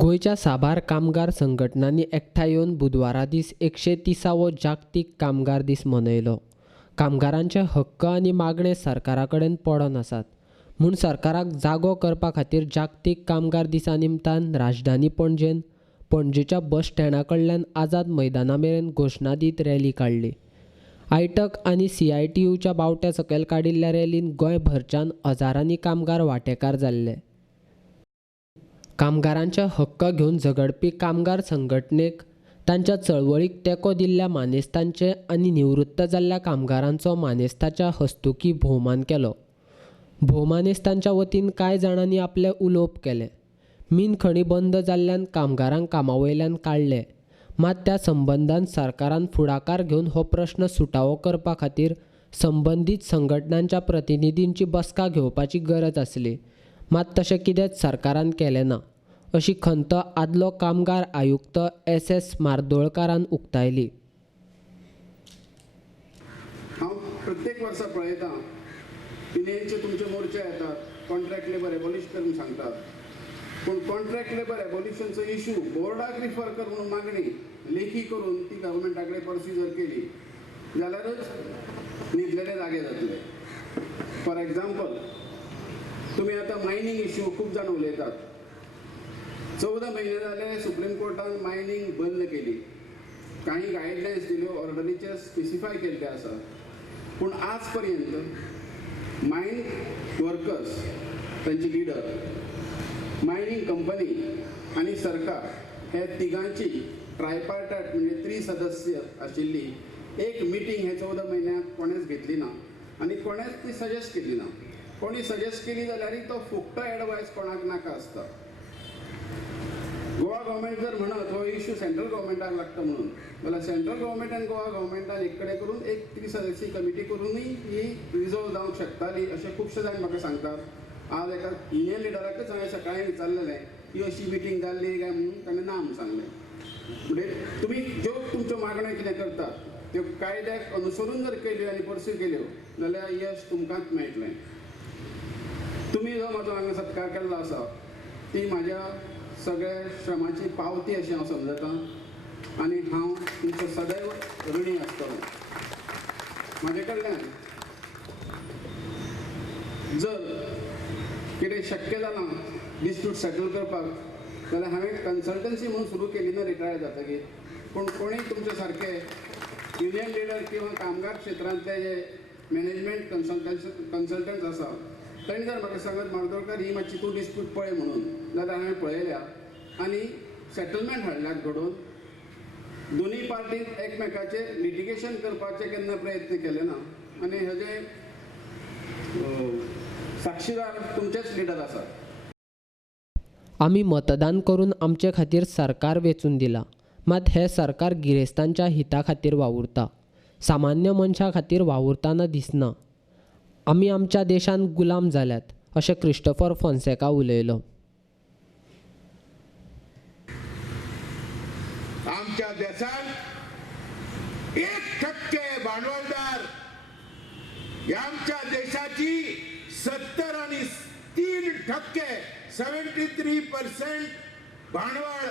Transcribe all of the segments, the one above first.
गोयच्या साबार कामगार संघटनांनी एकठांय येवन बुधवारा दीस 130वो जागतीक कामगार दीस मनयलो. कामगारांचे हक्क आनी मागणे सरकारा कडेन पडून आसात म्हूण सरकाराक जागो करपा खातीर जागतीक कामगार दिसा निमतान राजधानी पणजेच्या बस स्टँडा कडल्यान आझाद मैदाना मेरेन घोशणा दीत रॅली काडली. आयटक आनी CITUच्या बावट्या सकयल काडिल्ल्या रॅलीन गोंयभरच्यान हजारांनी कामगार वांटेकार जाल्ले. कामगारांचे हक्क घेवन झगडपी कामगार संघटनेक तांच्या चळवळीक तेंको दिल्ल्या मानेस्तांचे आनी निवृत्त जाल्ल्या कामगारांचो मानेस्ताच्या हस्तुकीं भोवमान केलो. भोवमानेस्तांच्या वतीन कांय जाणांनी आपले उलोवप केले. मिनखणी बंद जाल्ल्यान कामगारांक कामावयल्यान काडले, मात त्या संबंदान सरकारान फुडाकार घेवन हो प्रस्न सुटावो करपा खातीर संबंदीत संघटनांच्या प्रतिनिधींची बसका घेवपाची गरज आसली, मात तशें कितेंच सरकारान केलें ना, अशी खंत आदलो कामगार आयुक्त SS मार्दोळकारान उक्तायली. हांव प्रत्येक वर्सा पळयतां युनियनचे तुमचे मोर्चे येतात, कॉन्ट्रॅक्ट लेबर एबॉलिश करून सांगतात, पूण कॉन्ट्रॅक्ट लेबर एबॉलिशनचो इश्यू बोर्डाक रिफर कर म्हणून मागणी लेखी करून ती गव्हर्मेंटा कडेन प्रोसिजर केली जाल्यारच न्हिदलेले जागे जातले. फॉर एग्जाम्पल, तुमी आतां मायनींग इश्यू खूब जाण उलयतात. 14 म्हयने जाले सुप्रीम कोर्टान मायनींग बंद केली. काही गायडलायन्स दिल्यो, ऑर्डरीचे स्पेसिफाय केल्ले आसा, पूण आज पर्यंत मायन वर्कर्स, तांची लिडर, मायनींग कंपनी आनी सरकार हे तिगांची ट्रायपार्टायट म्हणजे 3 सदस्य आशिल्ली एक मिटींग हे 14 म्हयन्याक कोणेच घेतली ना आनी कोणेच ती सजेस्ट केली ना. कोणी सजेस्ट केली जाल्यार तो फुकटो एडवायस कोणाक नाका आसता. गोवा गव्हर्मेंट जर म्हणत हो इश्यू सेंट्रल गव्हर्मेंटाक लागता म्हणून, जाल्यार सेंट्रल गव्हर्मेंट आनी गोवा गव्हर्मेंटान एक कडेन करून एक 3 सदस्यीय कमिटी करूनय ही रिजॉल्व जावंक शकताली अशें खुबशे जाण म्हाका सांगतात. आज एका युनियन लिडराकच हांवें सकाळीं विचारलेलें की अशी मिटींग जाल्ली काय म्हणून, ताणें ना म्हणून सांगलें. म्हणजे तुमी ज्यो तुमच्यो मागण्यो कितें करतात त्यो कायद्याक अनुसरून जर केल्यो आनी परस्यू केल्यो जाल्यार यश तुमकांच मेळटलें. तुमी जो म्हाजो हांगा सत्कार केल्लो आसा ती म्हाज्या सगळ्या श्रमाची पावती अशी हांव समजतां आनी हांव तुमचो सदैव ऋणी आसतलों. म्हाजे कडल्यान जर कितें शक्य जालां डिस्प्यूट सेटल करपाक जाल्यार हांवें कन्सल्टन्सी म्हणून सुरू केली ना रिटायर जातकीर. पूण कोणीय तुमचे सारके युनियन लिडर किंवा कामगार क्षेत्रांतले जे मॅनेजमेंट कन्सल्टंट्स आसा तांणी जर म्हाका सांगत मार्दोळकार ही मातशी तूं डिस्प्यूट पळय म्हणून, जाल्यार हांवें पळयल्या आनी सेटलमेंट हाडल्यात घडोवन. दोनूय पार्टीक एकमेकाचेर लिटिगेशन करपाचे केन्ना प्रयत्न केले ना आनी हेजे साक्षीदार तुमचेच लिडर आसात. आमी मतदान करून आमचे खातीर सरकार वेंचून दिलां, मात हें सरकार गिरेस्तांच्या हिता खातीर वावुरता, सामान्य मनशा खातीर वावुरतना दिसना. आमी आमच्या देशान गुलाम जाल्यात अशें क्रिस्टोफर फॉन्सेका उलयलो. आमच्या देशात 1% भांडवलदार आमच्या देशाची 70 आणि 3% 73% भांडवल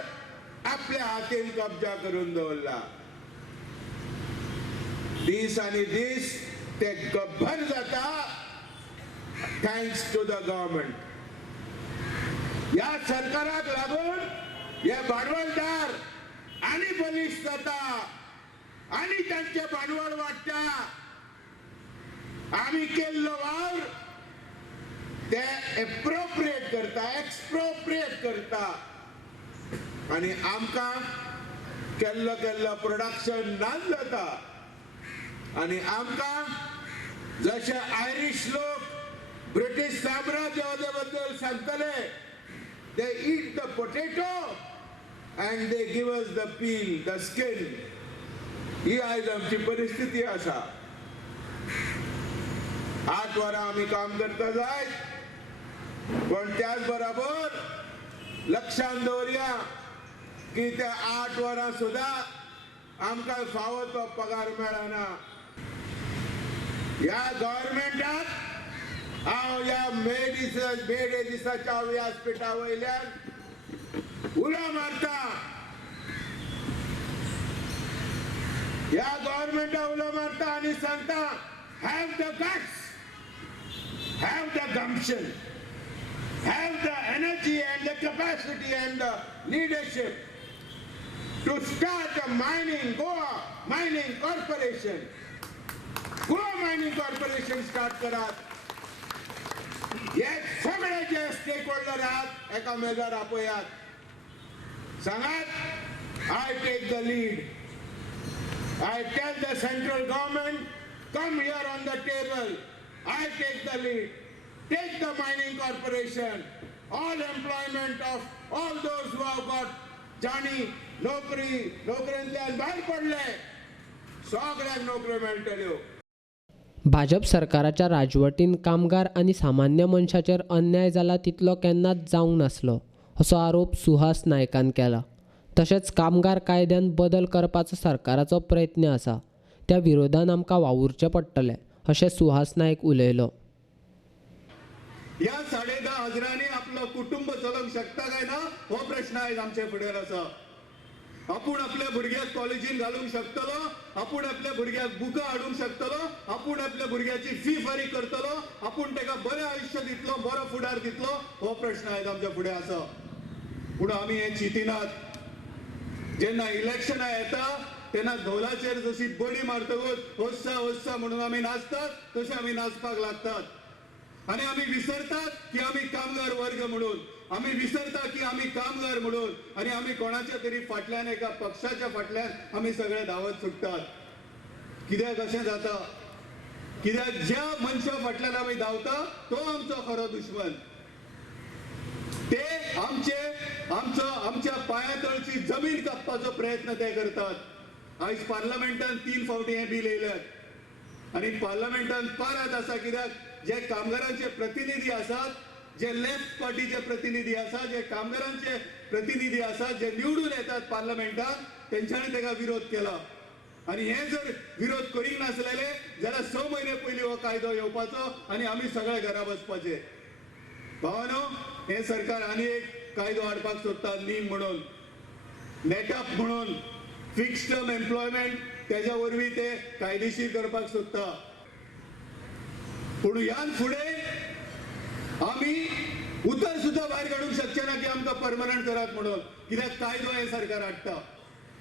आपल्या हातीन कब्जा करून दवरला. दीस आणि दीस ते गब्बर जाता थँक्स टू द गव्हर्मेंट. या सरकाराक लागून हे भांडवलदार आणि बलिष्ठ जाता आणि त्यांचे भांडवल वाडटा. आम्ही केल्लो वावर ते एप्रोप्रिएट करता, एक्सप्रोप्रिएट करता आणि आमकां केल्लो प्रोडक्शन नाच जाता. आणि आमकां जशे आयरिश लोक ब्रिटीश साम्राज्यवादा बद्दल सांगतले, they eat the potato and they give us the peel, the skin. ही आज आमची परिस्थिती आसा. 8 वरां आमी काम करता जाय, पण त्याच बरोबर लक्षांत दवरया की ते 8 वरां सुद्धा आमकां फावो तो पगार मेळना. या गव्हर्मेंटाक हांव या मे दिसाच्या व्यासपीठा वयल्यान उलो मारता या गव्हर्नमेंटा उलो मारता आणि सांगता have the guts, have the gumption, have the energy and the capacity and the leadership to start a Goa Mining Corporation. Goa Mining Corporation start करा. हे सगळे जे स्टेक होल्डर आहात एकामेकांना आपयात. सांगात I take the lead. I tell the central government, come here on the table. I take the lead. Take the mining corporation, all employment of all those who have got jani, नोकऱ्यांतल्यान भायर पडले, सगळ्यांक नोकऱ्यो मेळटल्यो. भाजप सरकाराच्या राजवटीन कामगार आनी सामान्य मनशाचेर अन्याय जाला तितलो केन्नाच जावंक नासलो असो आरोप सुहास नायकान केला. तशेंच कामगार कायद्यान बदल करपाचो सरकाराचो प्रयत्न आसा त्या विरोधान आमकां वावुरचें पडटलें अशें सुहास नायक उलयलो. या 10,500 आपलं कुटुंब चलोवंक शकता काय ना हो प्रश्न आज आमच्या फुडेर आसा. आपण आपल्या भुरग्याक कॉलेजीन घालूंक शकतलो, आपण आपल्या भुरग्याक बुकां हाडूंक शकतलो, आपण आपल्या भुरग्याची फी फारीक करतलो, आपण ताका बरें आयुश्य दितलो, बरो फुडार दितलो हो प्रश्न आज आमच्या फुडेर आसा. पूण आमी हे चिंतिनात. जेन्ना इलेक्शनां येता तेन्ना धोलाचेर जशी बडी मारतकूच होस्सा म्हणून आमी नाचतात तशें आमी नाचपाक लागतात. आणि आम्ही विसरतात की आम्ही कामगार वर्ग म्हणून, आम्ही विसरतात की आम्ही कामगार म्हणून, आणि आम्ही कोणाच्या तरी फाटल्यान एका पक्षाच्या फाटल्यान आम्ही सगळे धावत सुटतात. कित्याक अशें जाता? कित्याक ज्या मनशा फाटल्यान आम्ही धांवता तो आमचो खरो दुश्मन. ते आमच्या पांया तळची जमीन कापपाचो प्रयत्न ते करतात. आयज पार्लमेंटान 3 फावटी हे बिल येयल्यात आणि पार्लमेंटान पारात आसा. कित्याक जे कामगारांचे प्रतिनिधी असतात, जे लेफ्ट पार्टीचे प्रतिनिधी असतात, जे कामगारांचे प्रतिनिधी असतात, जे निवडून येतात पार्लमेंटात, त्यांच्यानी त्याला विरोध केला. आणि हे जर विरोध करीक नासलेले जाल्यार 6 महिने पयलीं हो कायदो येवपाचो आणि आम्ही सगळे घरा बसपाचे. भावानो, हे सरकार आनी एक कायदो हाडपाक सोदता नीम म्हणून, नेटअप म्हणून, फिक्स्ड टर्म एम्प्लॉयमेंट, त्याच्या वरवीं ते कायदेशीर करपाक सोदता. पूण ह्यान फुडें आमी उतर सुद्धा भायर काडूंक शकचे ना की आमकां परमनंट करात म्हणून. कित्याक कायदो हे सरकार हाडटा.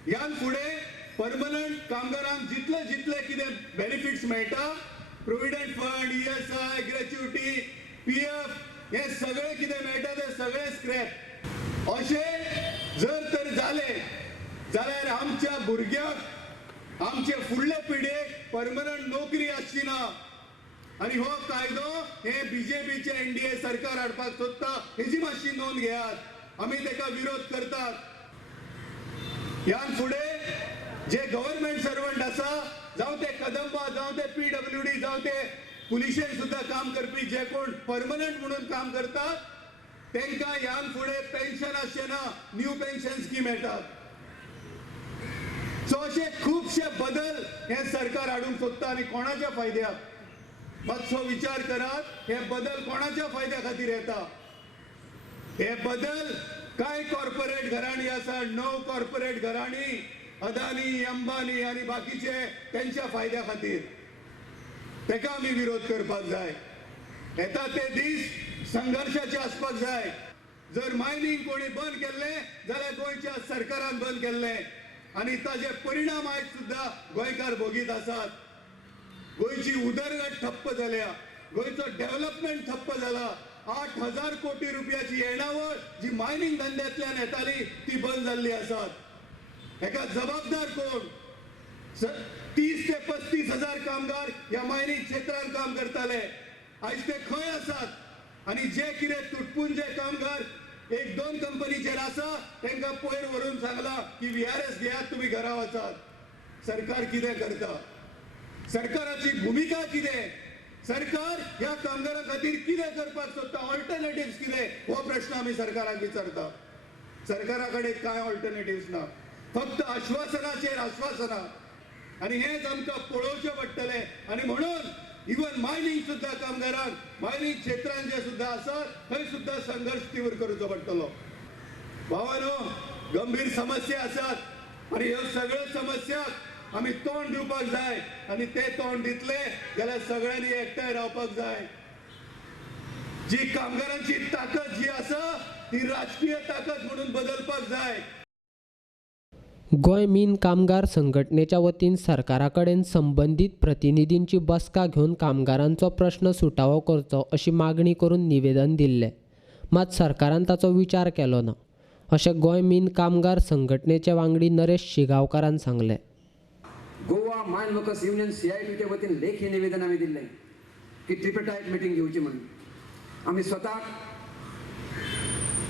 ह्यान फुडें परमनंट कामगारांक जितले कितें बेनिफिट्स मेळटा, provident fund, ESI, gratuity, PF, हे सगळे कितें मेळटा ते सगळे स्क्रॅप. अशें जर तर जालें जाल्यार आमच्या भुरग्यांक, आमचे फुडले पिढेक परमनंट नोकरी आसची ना. आणि हो कायदो हे BJPचे NDA सरकार हाडपाक सोदता हेची मातशी नोंद घेयात. आमी तेका विरोध करतात. ह्यान फुडें जे गव्हर्नमेंट सर्वंट आसा, जावं ते कदंबा, जावं ते PWD, जावं ते पुलिशेन सुद्धा काम करपी जे कोण परमनंट म्हणून काम करतात, तांकां ह्यान फुडें पेन्शन आसचें ना, न्यू पेन्शन स्कीम येतात. सो अशे खूबशे बदल हे सरकार हाडूंक सोदता आणि कोणाच्या फायद्याक? मातसो विचार करात. हे बदल कोणाच्या फायद्या खातीर येता? हे बदल काय कॉर्पोरेट घराणी आसा, 9 कॉर्पोरेट घराणी, अदानी, अंबानी आणि बाकीचे त्यांच्या फायद्या खातीर. तेका आमी विरोध करपाक जाय. येता ते दीस संघर्षाचे आसपाक जाय. जर मायनिंग कोणी बंद केल्ले जाल्यार गोंयच्या सरकारान बंद केल्ले आणि ताजे परिणाम आयज सुद्धा गोंयकार भोगीत आसात. गोंयची उदरगत ठप्प जाल्या, गोंयचो डेव्हलपमेंट ठप्प जाला. 8,000 कोटी रुपयाची येणावळ जी मायनिंग धंद्यातल्यान येताली ती बंद जाल्ली आसात. हेका जबाबदार कोण? 30 ते 35 हजार कामगार या मायनिंग क्षेत्रात काम करताले. आयज ते खंय आसात? आणि जे कितें तुटपुंजे कामगार 1-2 कंपनीचेर आसा तांकां पयर व्हरून सांगला की VRS घेयात, तुम्ही घरा वचात. सरकार कितें करता? सरकाराची भूमिका कितें? सरकार ह्या कामगारां खातीर कितें करपाक सोदता? ऑल्टरनेटिव्स कितें हो प्रश्न आमी सरकाराक विचारता. सरकारा कडेन कांय ऑल्टरनेटिव्स ना, फक्त आश्वासनाचेर आश्वासनां. आणि हेच आमकां पळोवचें पडटलें. आणि म्हणून इवन मायनिंग सुद्धा कामगारांक, मायनिंग क्षेत्रांत जे सुद्धा आसात थंय सुद्धा संघर्ष तीव्र करचो पडटलो. भावानो, गंभीर समस्या आसात आणि ह्यो सगळ्यो समस्याक आमी तोंड दिवपाक जाय आणि ते तोंड दितले जाल्यार सगळ्यांनी एकठांय रावपाक जाय. जी कामगारांची ताकद जी आसा ती राजकीय ताकद म्हणून बदलपाक जाय. गोंय मिन कामगार संघटनेच्या वतीन सरकारा कडेन संबंधीत प्रतिनिधींची बसका घेवन कामगारांचो प्रश्न सुटावो करचो अशी मागणी करून निवेदन दिल्लें. मात सरकारान ताचो विचार केलो ना अशें गोंय मिन कामगार संघटनेचे वांगडी नरेश शिगांवकारान सांगलें. गोवा मायन वर्कर्स युनियन CITच्या वतीन लेखी निवेदन आम्ही दिल्लें की ट्रिपटायट मिटींग घेवची म्हणून. आम्ही स्वताक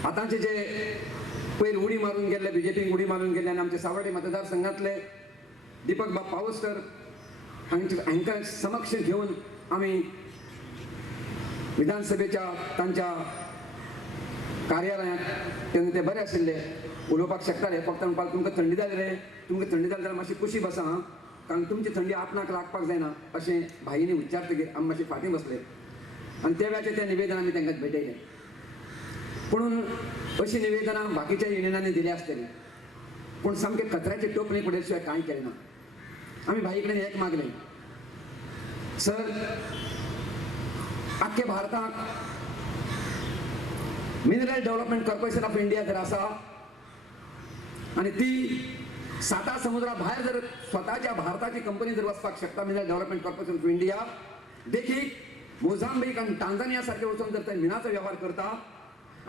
आतांचे जे पयर उडी मारून गेल्ले BJPक उडी मारून गेल्ले आनी आमचे सावड्डे मतदारसंघातले दीपक बाब पावसकर हांकां समक्ष घेवन आमी विधानसभेच्या तांच्या कार्यालयांत तेन्ना ते बरे आशिल्ले, उलोवपाक शकताले. फक्त म्हणपाक तुमकां थंडी जाली रे, तुमकां थंडी जाली जाल्यार मातशी कुशी बसा हां, कारण तुमची थंडी आपणाक लागपाक जायना अशें भाईंनी विचारतकीर आमी मातशे फाटीं बसले आनी त्या वेळाचेर तें निवेदन आमी तांकां भेटयलें. पुणून अशीं निवेदनां बाकीच्या युनियनांनी दिली आसतलीं, पूण सामकें कचऱ्याचे टोपणे पडले शिवाय कांय केलें ना. आमी भाई कडेन एक मागलें, सर आख्खे भारताक mineral development corporation of India जर आसा आणि ती साता समुद्रा भायर जर स्वताच्या भारताची कंपनी जर वचपाक शकता, mineral development corporation of India, देखीक मोझांबीक आणि टांझानिया सारखे वचून जर ते मिनाचो व्यवहार करता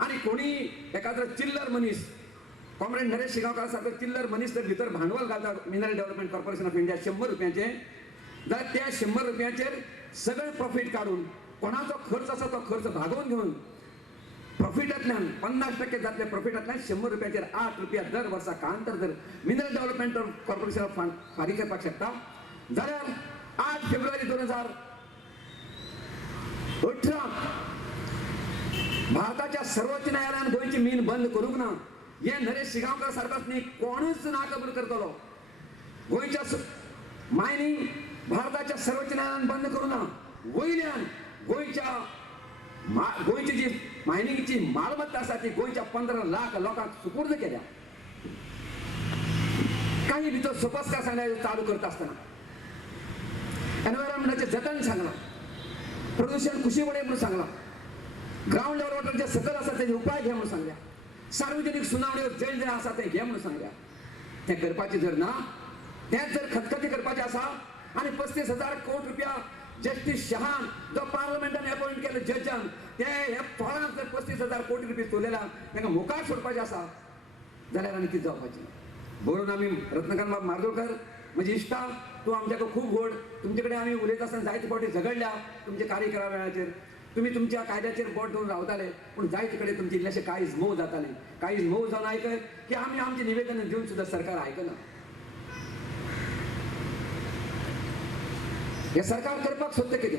आणि कोणी एखादो चिल्लर मनीस, कॉम्रेड नरेश शिगांवकार सारको चिल्लर मनीस जर भितर भांडवल घालता mineral development corporation of India 100 रुपयाचे, जाल्यार त्या 100 रुपयाचेर सगळे प्रॉफिट काढून कोणाचो खर्च आसा तो खर्च भागवून घेवन प्रॉफिटांतल्यान 50% जातले प्रॉफिटांतल्यान 100 रुपयाचेर 8 रुपया दर वर्सा काळांतर जर मिनरल डेव्हलपमेंट कॉर्पोरेशन फारीक करपाक शकता जाल्यार 8 फेब्रुवारी 2018 भारताच्या सर्वोच्च न्यायालयान गोंयची मीन बंद करूंक ना. हे नरेश शिगांवकार सारकोच न्ही, कोणूच ना कबूल करतलो. गोंयच्या मायनींग भारताच्या सर्वोच्च न्यायालयान बंद करूं ना. वयल्यान गोंयची जी मायनिंगची मालमत्ता आसा ती गोंयच्या 15 लाख लोकांक सुपूर्द केल्या. काही भितर सोपस्कार सांगल्या चालू करता आसतना एनवायरमेंटाचें जतन सांगलां, प्रदूषण कुशीवडे म्हणून सांगलां, ग्राउंड लेवल वॉटर जे सकल आसा तेजे उपाय घे म्हणून सांगल्या, सार्वजनीक सुनावण्यो जे आसा ते घे म्हणून सांगल्या. ते करपाचे जर ना, तेच जर खतखती करपाचे आसा आणि 35,000 कोटी रुपया जस्टिस शहान जो पार्लमेंटान अपॉइंट केले जजान ते हे थोरांत जर 35,000 कोटी रुपया चोरलेल्या तांकां मुखार सोडपाचें आसा जाल्यार आनी कितें जावपाचें. म्हणून आमी रत्नकांत बाब मार्दोळकर म्हजी इश्टा, तूं आमच्या खूब व्हड, तुमचे कडेन आमी उलयता आसतना जायते फावटी झगडल्या तुमचे कार्यकरा वेळाचेर. तुम्ही तुमच्या कायद्याचेर बोट धरून रावताले, पूण जायते कडेन तुमचे इल्लेशे काळीज मोव जाताले. काळीज मोव जावन आयकय की आमी आमची निवेदनां दिवन सुद्दां सरकार आयकना. हे सरकार करपाक सोदता कितें?